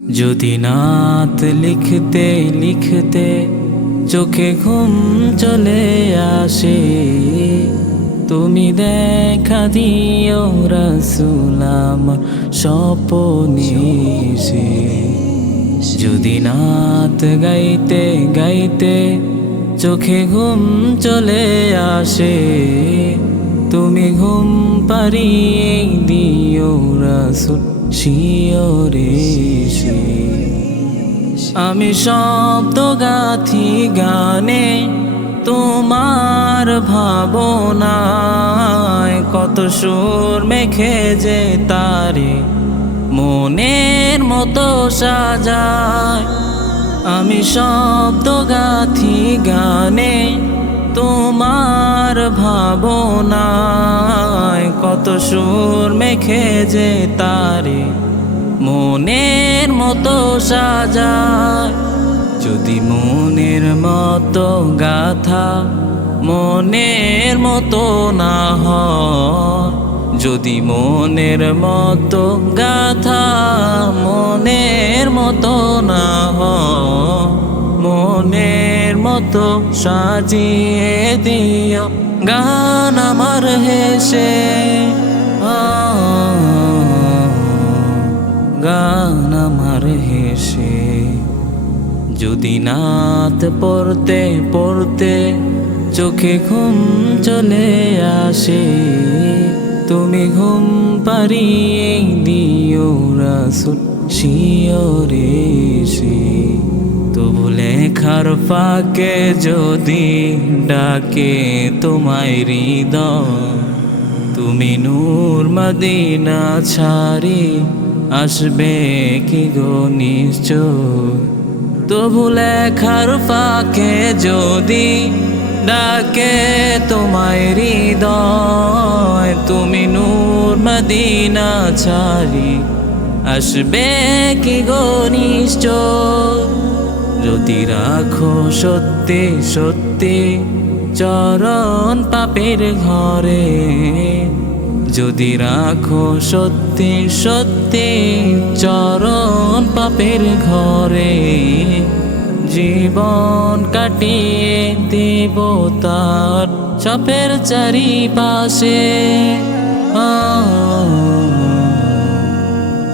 যদি নাত লিখতে লিখতে চোখে ঘুম চলে আসে, তুমি দেখা দিও রাসূল আমার স্বপ্নে এসে। যদি নাত গাইতে গাইতে চোখে ঘুম চলে আসে, তুমি ঘুম পাড়িয়ে দিও রাসূল শিয়রে এসে। আমি শব্দ গাথি গানে তোমার ভাবনায়, কত সুর মেখে যে তারে মনের মতো সাজায়। আমি শব্দ গাথি গানে তোমার ভাবনায়, কত সুর মেখে যে তারে মনের মতো সাজায়। যদি মনের মতো গাথা মনের মতো না হয়, যদি মনের মতো গাথা মনের মতো না হয়, মনের মতো সাজিয়ে দিও গান আমার হেসে, গান আমার হেসে। যদি নাত পড়তে পড়তে চোখে ঘুম চলে আসে, তুমি ঘুম পাড়িয়ে দিও রাসূল শিয়রে এসে। তবু লেখার ফাঁকে যদি ডাকে তোমায় হৃদয়, তুমি নূর মদিনা ছাড়ি আসবে কি গো নিশ্চয়। তবু লেখার ফাঁকে যদি ডাকে তোমায় হৃদয়, তুমি নূর মদিনা ছাড়ি আসবে কি গো নিশ্চয়। যদি রাখো সত্যি সত্যি চরণ পাপের ঘরে, যদি রাখো সত্যি সত্যি চরণ পাপের ঘরে, জীবন কাটিয়ে দেব তার চাপের চারিপাশে,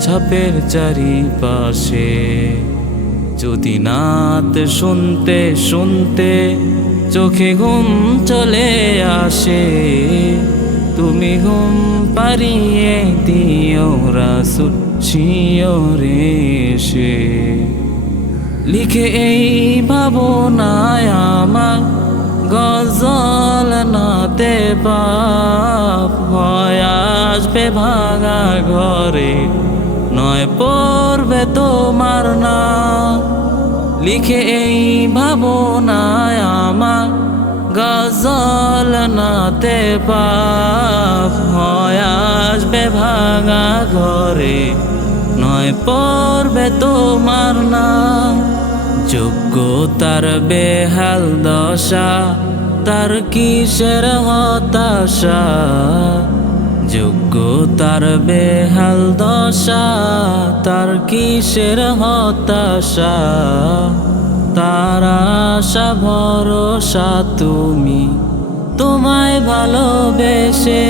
চাপের চারিপাশে। যদি নাত শুনতে শুনতে চোখে ঘুম চলে আসে, তুমি ঘুম পাড়িয়ে দিও রাসূল শিয়রে এসে। লিখে এই ভাবনায় আমার গজল নাতে বাপ হয় আসবে ভাঙা ঘরে, নয় পড়বে তোমার নাম। লিখে এই ভাবনায় আমার গজল নাতে বাপ হয় আসবে ভাঙা ঘরে, নয় পড়বে তোমার নাম। যোগ্যতার বেহাল দশা তার কিসের হতাশা, যোগ্যতার বেহাল দশা তার কিসের হতাশা। তার আশা ভরসা তুমি তোমায় ভালোবেসে,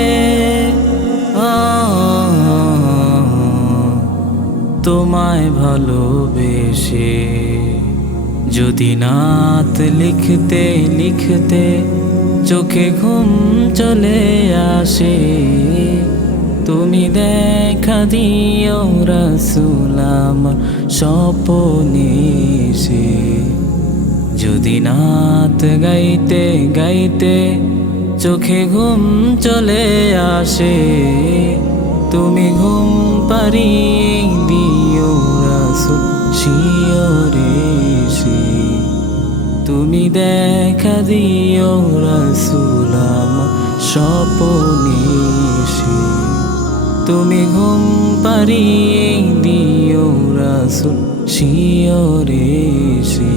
তোমায় ভালোবেসে। যদি নাত লিখতে লিখতে চোখে ঘুম চলে আসে, তুমি দেখা দিও রাসূল আমার স্বপ্নে এসে। যদি নাত গাইতে গাইতে চোখে ঘুম চলে আসে, তুমি ঘুম পাড়িয়ে দিও রাসূল শিয়রে এসে। তুমি দেখা দিও রাসূল আমার স্বপ্নে এসে, তুমি ঘুম পাড়িয়ে দিও রাসূল শিয়রে এসে।